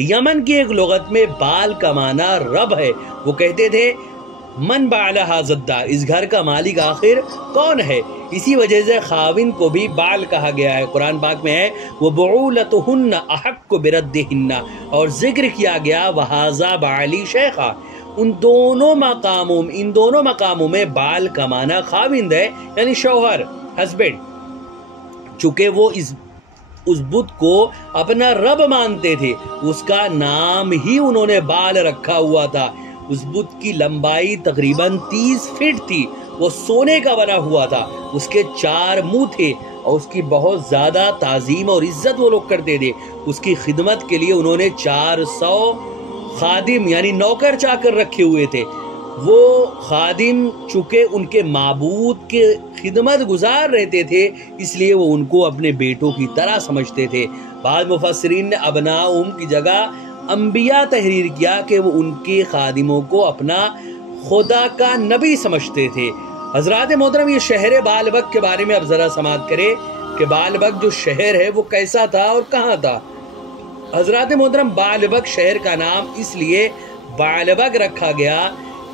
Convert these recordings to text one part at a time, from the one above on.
یمن کی ایک لغت میں بال کا معنی رب ہے. وہ کہتے تھے من بعل ھذا الدار، اس گھر کا مالک آخر کون ہے. اسی وجہ سے خاوند کو بھی بال کہا گیا ہے. قرآن پاک میں ہے وَبُعُولَتُهُنَّ أَحَقُّ بِرَدِّهِنَّ، اور ذکر کیا گیا وَھَذَا بَعْلِی شَیْخًا. ان دونوں مقاموں میں بال کا معنی خاوند ہے، یعنی شوہر، ہسبینڈ. چونکہ وہ اس بت کو اپنا رب مانتے تھے، اس کا نام ہی انہوں نے بال رکھا ہوا تھا. اس بت کی لمبائی تقریباً 30 فٹ تھی. وہ سونے کا بنا ہوا تھا. اس کے 4 منہ تھے اور اس کی بہت زیادہ تعظیم اور عزت وہ لوگ کرتے تھے. اس کی خدمت کے لیے انہوں نے 400 خادم یعنی نوکر چاکر رکھے ہوئے تھے. وہ خادم چونکہ ان کے معبود کے خدمت گزار رہتے تھے، اس لیے وہ ان کو اپنے بیٹوں کی طرح سمجھتے تھے. بعض مفسرین نے ابناؤہم کی جگہ انبیاء تحریر کیا کہ وہ ان کے خادموں کو اپنا خدا کا نبی سمجھتے تھے. حضرات محترم، یہ شہر بالبک کے بارے میں اب ذرا سماعت کریں کہ بالبک جو شہر ہے وہ کیسا تھا اور کہاں تھا. حضرات محترم، بالبک شہر کا نام اس لیے بالبک رکھا گیا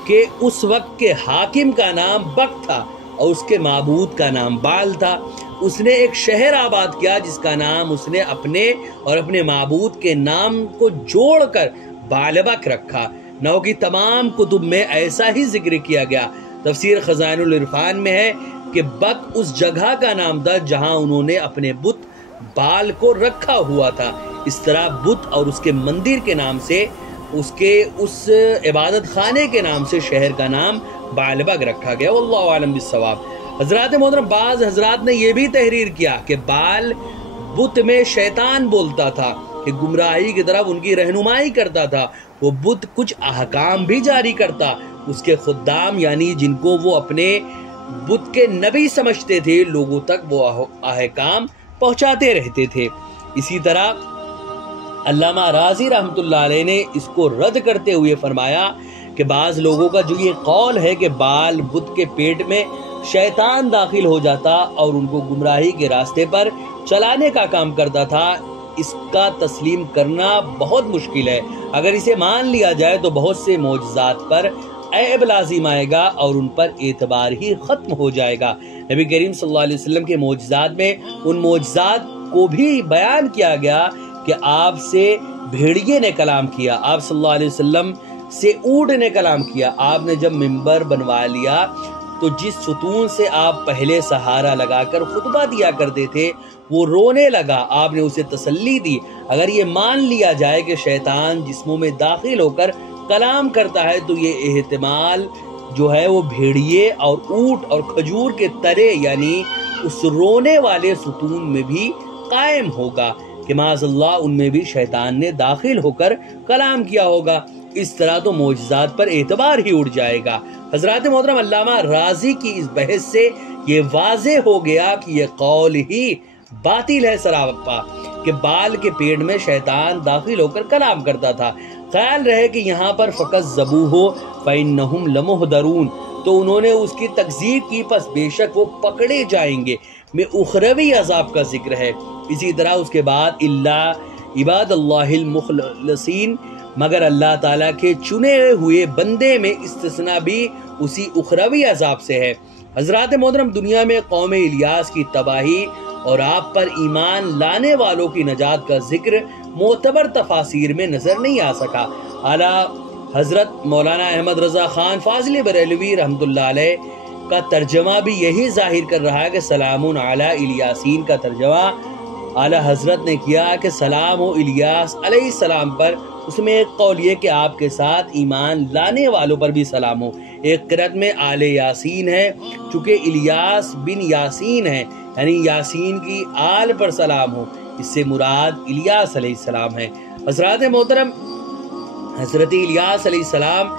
کہ اس وقت کے حاکم کا نام بک تھا اور اس کے معبود کا نام بال تھا. اس نے ایک شہر آباد کیا جس کا نام اس نے اپنے اور اپنے معبود کے نام کو جوڑ کر بالبک رکھا. نو کی تمام کتب میں ایسا ہی ذکر کیا گیا. تفسیر خزائن العرفان میں ہے کہ بک اس جگہ کا نام تھا جہاں انہوں نے اپنے بت بال کو رکھا ہوا تھا. اس طرح بت اور اس کے مندر کے نام سے، اس عبادت خانے کے نام سے شہر کا نام بالبک رکھا گیا. واللہ اعلم بالصواب. حضرات محترم، بعض حضرات نے یہ بھی تحریر کیا کہ بال بت میں شیطان بولتا تھا کہ گمراہی کی طرف ان کی رہنمائی کرتا تھا. وہ بت کچھ احکام بھی جاری کرتا. اس کے خدام یعنی جن کو وہ اپنے بت کے نبی سمجھتے تھے، لوگوں تک وہ احکام پہنچاتے رہتے تھے. اسی طرح علامہ رازی رحمۃ اللہ علیہ نے اس کو رد کرتے ہوئے فرمایا کہ بعض لوگوں کا جو یہ قول ہے کہ بال بت کے پیٹ میں شیطان داخل ہو جاتا اور ان کو گمراہی کے راستے پر چلانے کا کام کرتا تھا، اس کا تسلیم کرنا بہت مشکل ہے. اگر اسے مان لیا جائے تو بہت سے معجزات پر عیب لازم آئے گا اور ان پر اعتبار ہی ختم ہو جائے گا. نبی کریم صلی اللہ علیہ وسلم کے معجزات میں ان معجزات کو بھی بیان کیا گیا کہ آپ سے بھیڑیے نے کلام کیا، آپ صلی اللہ علیہ وسلم سے اونٹ نے کلام کیا. آپ نے جب منبر بنوا لیا تو جس ستون سے آپ پہلے سہارا لگا کر خطبہ دیا کرتے تھے وہ رونے لگا. آپ نے اسے تسلی دی. اگر یہ مان لیا جائے کہ شیطان جسموں میں داخل ہو کر کلام کرتا ہے تو یہ احتمال جو ہے وہ بھیڑیے اور اونٹ اور کھجور کے ترے یعنی اس رونے والے ستون میں بھی قائم ہوگا کہ معاذ اللہ ان میں بھی شیطان نے داخل ہو کر کلام کیا ہوگا. اس طرح تو معجزات پر اعتبار ہی اڑ جائے گا. حضرات محترم، علامہ رازی کی اس بحث سے یہ واضح ہو گیا کہ یہ قول ہی باطل ہے سراپا کہ بال کے پیٹ میں شیطان داخل ہو کر کلام کرتا تھا. خیال رہے کہ یہاں پر فقط ذبوحوا فإنہم لمحضرون، تو انہوں نے اس کی تکذیب کی، پس بے شک وہ پکڑے جائیں گے. میں اخروی عذاب کا ذکر ہے. اسی طرح اس کے بعد الا عباد اللہ المخلصین، مگر اللہ تعالیٰ کے چنے ہوئے بندے میں استثناء بھی اسی اخروی عذاب سے ہے. حضرات محترم، دنیا میں قوم الیاس کی تباہی اور آپ پر ایمان لانے والوں کی نجات کا ذکر معتبر تفاسیر میں نظر نہیں آ سکا. اعلیٰ حضرت مولانا احمد رضا خان فاضلی بریلوی رحمۃ اللہ علیہ کا ترجمہ بھی یہی ظاہر کر رہا ہے کہ سلام علی الیاسین کا ترجمہ اعلیٰ حضرت نے کیا کہ سلام و الیاس علیہ السلام پر. اس میں ایک قول یہ کہ آپ کے ساتھ ایمان لانے والوں پر بھی سلام ہو. ایک قرأت میں آل یاسین ہے، چونکہ الیاس بن یاسین ہے یعنی یاسین کی آل پر سلام ہو. اس سے مراد الیاس علیہ السلام ہے. حضرات محترم، حضرت الیاس علیہ السلام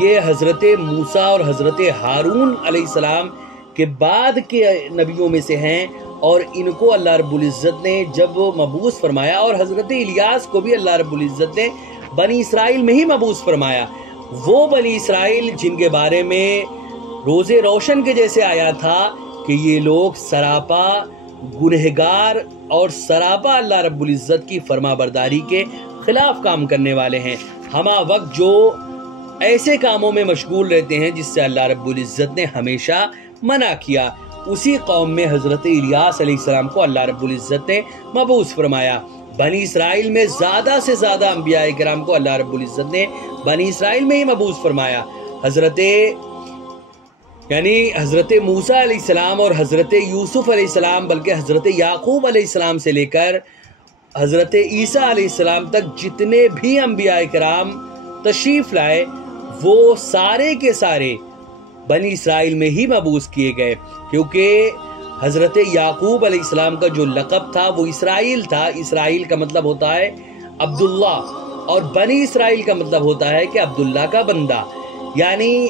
یہ حضرت موسیٰ اور حضرت ہارون علیہ السلام کے بعد کے نبیوں میں سے ہیں اور ان کو اللہ رب العزت نے جب مبعوث فرمایا، اور حضرت الیاس کو بھی اللہ رب العزت نے بنی اسرائیل میں ہی مبعوث فرمایا. وہ بنی اسرائیل جن کے بارے میں روز روشن کے جیسے آیا تھا کہ یہ لوگ سراپا گنہگار اور سراپا اللہ رب العزت کی فرما برداری کے خلاف کام کرنے والے ہیں، ہمہ وقت جو ایسے کاموں میں مشغول رہتے ہیں جس سے اللہ رب العزت نے ہمیشہ منع کیا۔ اسی قوم میں حضرت الیاس علیہ السلام کو اللہ رب العزت نے مبعوث فرمایا۔ بنی اسرائیل میں زیادہ سے زیادہ انبیاء کرام کو اللہ رب العزت نے بنی اسرائیل میں ہی مبعوث فرمایا۔ حضرت موسیٰ علیہ السلام اور حضرت یوسف علیہ السلام، بلکہ حضرت یعقوب علیہ السلام سے لے کر حضرت عیسیٰ علیہ السلام تک جتنے بھی انبیاء کرام تشریف لائے وہ سارے کے سارے بنی اسرائیل میں ہی مبعوث کیے گئے، کیونکہ حضرت یعقوب علیہ السلام کا جو لقب تھا وہ اسرائیل تھا۔ اسرائیل کا مطلب ہوتا ہے عبداللہ، اور بنی اسرائیل کا مطلب ہوتا ہے کہ عبداللہ کا بندہ، یعنی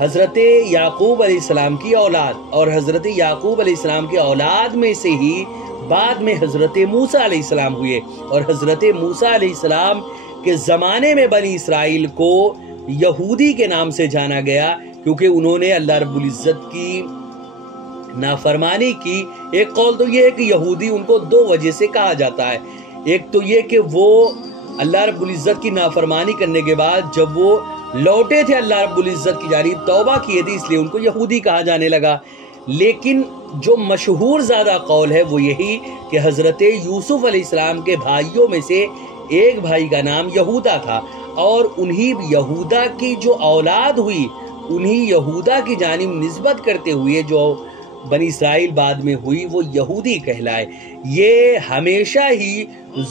حضرت یعقوب علیہ السلام کی اولاد، اور حضرت یعقوب علیہ السلام کی اولاد میں سے ہی بعد میں حضرت موسیٰ علیہ السلام ہوئے، اور حضرت موسیٰ علیہ السلام کے زمانے میں بنی اسرائیل کو یہودی کے نام سے جانا گیا، کیونکہ انہوں نے اللہ رب العزت کی نافرمانی کی۔ ایک قول تو یہ ہے کہ یہودی ان کو دو وجہ سے کہا جاتا ہے، ایک تو یہ کہ وہ اللہ رب العزت کی نافرمانی کرنے کے بعد جب وہ لوٹے تھے اللہ رب العزت کی جانب، توبہ کیے تھے، اس لیے ان کو یہودی کہا جانے لگا۔ لیکن جو مشہور زیادہ قول ہے وہ یہی کہ حضرت یوسف علیہ السلام کے بھائیوں میں سے ایک بھائی کا نام یہودا تھا، اور انہی یہودا کی جو اولاد ہوئی، انہی یہودا کی جانب نسبت کرتے ہوئے جو بنی اسرائیل بعد میں ہوئی وہ یہودی کہلائے۔ یہ ہمیشہ ہی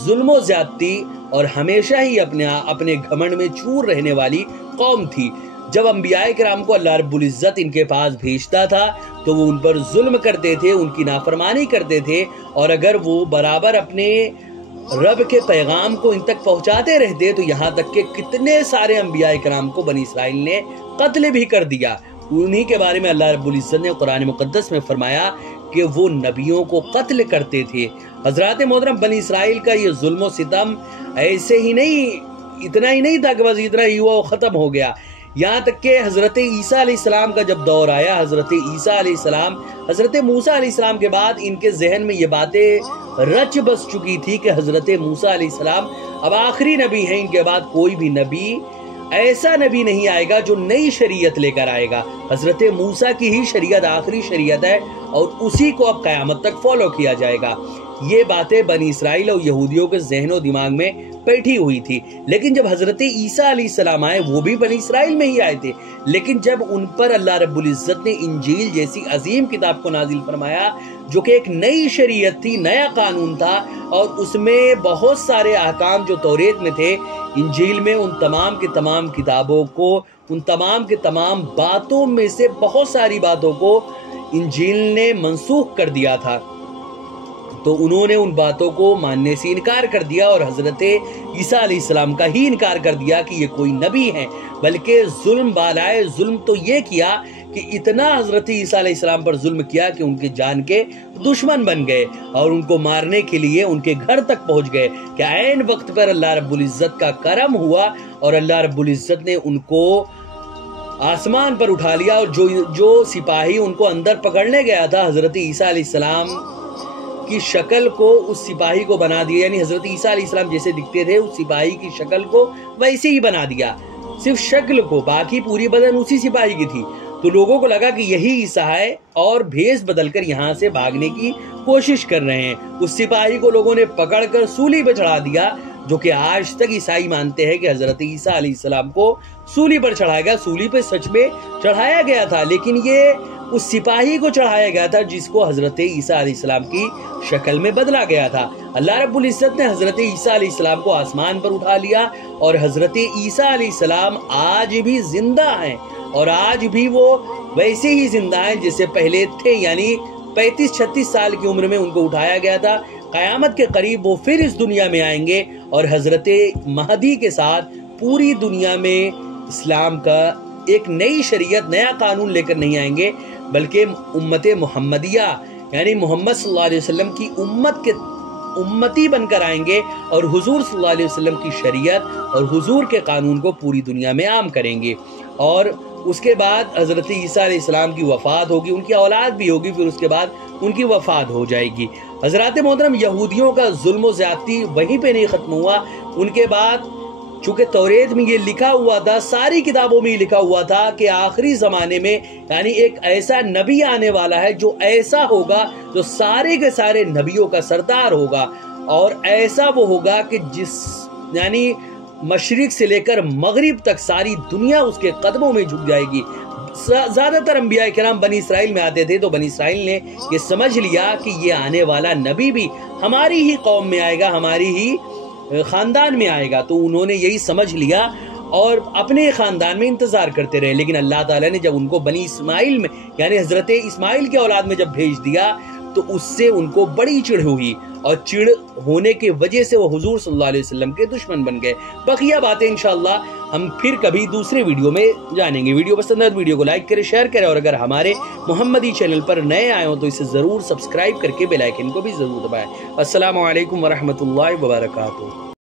ظلم و زیادتی اور ہمیشہ ہی اپنے گھمنڈ میں چور رہنے والی قوم تھی۔ جب انبیاء کرام کو اللہ رب العزت ان کے پاس بھیجتا تھا تو وہ ان پر ظلم کرتے تھے، ان کی نافرمانی کرتے تھے، اور اگر وہ برابر اپنے رب کے پیغام کو ان تک پہنچاتے رہتے تو یہاں تک کہ کتنے سارے انبیاء کرام کو بنی اسرائیل نے قتل بھی کر دیا۔ انہی کے بارے میں اللہ رب العزت نے قرآن مقدس میں فرمایا کہ وہ نبیوں کو قتل کرتے تھے۔ حضرات محترم، بنی اسرائیل کا یہ ظلم و ستم ایسے ہی نہیں، اتنا ہی نہیں تھا کہ بس اتنا ہی ہوا وہ ختم ہو گیا، یہاں تک کہ حضرت عیسیٰ علیہ السلام کا جب دور آیا، حضرت عیسیٰ علیہ السلام، حضرت موسیٰ علیہ السلام کے بعد ان کے ذہن میں یہ باتیں رچ بس چکی تھی کہ حضرت موسیٰ علیہ السلام اب آخری نبی ہیں، ان کے بعد کوئی بھی نبی ایسا نبی نہیں آئے گا جو نئی شریعت لے کر آئے گا۔ حضرت موسیٰ کی ہی شریعت آخری شریعت ہے اور اسی کو اب قیامت تک فالو کیا جائے گا۔ یہ باتیں بنی اسرائیل اور یہودیوں کے ذہن و دماغ میں بیٹھی ہوئی تھی، لیکن جب حضرت عیسیٰ علیہ السلام آئے وہ بھی بنی اسرائیل میں ہی آئے تھے، لیکن جب ان پر اللہ رب العزت نے انجیل جیسی عظیم کتاب کو نازل فرمایا جو کہ ایک نئی شریعت تھی، نیا قانون تھا، اور اس میں بہت سارے احکام جو توریت میں تھے انجیل میں ان تمام کے تمام کتابوں کو، ان تمام کے تمام باتوں میں سے بہت ساری باتوں کو انجیل نے منسوخ کر دیا تھا، تو انہوں نے ان باتوں کو ماننے سے انکار کر دیا اور حضرت عیسیٰ علیہ السلام کا ہی انکار کر دیا کہ یہ کوئی نبی ہیں، بلکہ ظلم بالائے ظلم تو یہ کیا کہ اتنا حضرت عیسیٰ علیہ السلام پر ظلم کیا کہ ان کے جان کے دشمن بن گئے اور ان کو مارنے کے لیے ان کے گھر تک پہنچ گئے، کہ عین وقت پر اللہ رب العزت کا کرم ہوا اور اللہ رب العزت نے ان کو آسمان پر اٹھا لیا، اور جو سپاہی ان کو اندر پکڑنے گیا تھا حضرت عیسیٰ علیہ السلام کی شکل کو اس سپاہی کو بنا دیا، یعنی حضرت عیسیٰ علیہ السلام جیسے دکھتے تھے اس سپاہی کی شکل کو ویسے ہی بنا دیا، صرف شکل کو، باقی پوری بدن اسی سپاہی کی تھی۔ تو لوگوں کو لگا کہ یہی عیسیٰ ہے اور بھیس بدل کر یہاں سے بھاگنے کی کوشش کر رہے ہیں۔ اس سپاہی کو لوگوں نے پکڑ کر سولی پر چڑھا دیا، جو کہ آج تک عیسائی مانتے ہیں کہ حضرت عیسیٰ علیہ السلام کو سولی پر چڑھایا گیا، سولی پہ سچ میں چڑھایا گیا تھا، لیکن یہ اس سپاہی کو چڑھایا گیا تھا جس کو حضرت عیسیٰ علیہ السلام کی شکل میں بدلا گیا تھا۔ اللہ رب العزت نے حضرت عیسیٰ علیہ السلام کو آسمان پر اٹھا لیا، اور حضرت عیسیٰ علیہ السلام آج بھی زندہ ہیں، اور آج بھی وہ ویسے ہی زندہ ہیں جیسے پہلے تھے، یعنی 35-36 سال کی عمر میں ان کو اٹھایا گیا تھا۔ قیامت کے قریب وہ پھر اس دنیا میں آئیں گے اور حضرت مہدی کے ساتھ پوری دنیا میں اسلام کا ایک نئی شریعت، نیا قانون لے کر نہیں آئیں گے، بلکہ امت محمدیہ یعنی محمد صلی اللہ علیہ وسلم کی امت کے امتی بن کر آئیں گے، اور حضور صلی اللہ علیہ وسلم کی شریعت اور حضور کے قانون کو پوری دنیا میں عام کریں گے۔ اور اس کے بعد حضرت عیسیٰ علیہ السلام کی وفات ہوگی، ان کی اولاد بھی ہوگی، پھر اس کے بعد ان کی وفات ہو جائے گی۔ حضرات محترم یہودیوں کا ظلم و زیادتی وہیں پہ نہیں ختم ہوا، ان کے بعد چونکہ توریت میں یہ لکھا ہوا تھا، ساری کتابوں میں یہ لکھا ہوا تھا کہ آخری زمانے میں یعنی ایک ایسا نبی آنے والا ہے جو ایسا ہوگا جو سارے کے سارے نبیوں کا سردار ہوگا، اور ایسا وہ ہوگا کہ جس یعنی مشرق سے لے کر مغرب تک ساری دنیا اس کے قدموں میں جھک جائے گی۔ زیادہ تر انبیاء کرام بنی اسرائیل میں آتے تھے، تو بنی اسرائیل نے یہ سمجھ لیا کہ یہ آنے والا نبی بھی ہماری ہی قوم میں آئے گا، ہماری ہی خاندان میں آئے گا، تو انہوں نے یہی سمجھ لیا اور اپنے خاندان میں انتظار کرتے رہے۔ لیکن اللہ تعالیٰ نے جب ان کو بنی اسماعیل میں یعنی حضرت اسماعیل کے اولاد میں جب بھیج دیا تو اس سے ان کو بڑی چڑ ہوئی، اور چڑ ہونے کی وجہ سے وہ حضور صلی اللہ علیہ وسلم کے دشمن بن گئے۔ بقیہ باتیں انشاءاللہ ہم پھر کبھی دوسرے ویڈیو میں جانیں گے۔ ویڈیو پسند ہے تو ویڈیو کو لائک کریں، شیئر کریں، اور اگر ہمارے محمدی چینل پر نئے آئے ہوں تو اسے ضرور سبسکرائب کر کے بیل آئیکن کو بھی ضرور دبائیں۔ السلام علیکم ورحمۃ اللہ وبرکاتہ۔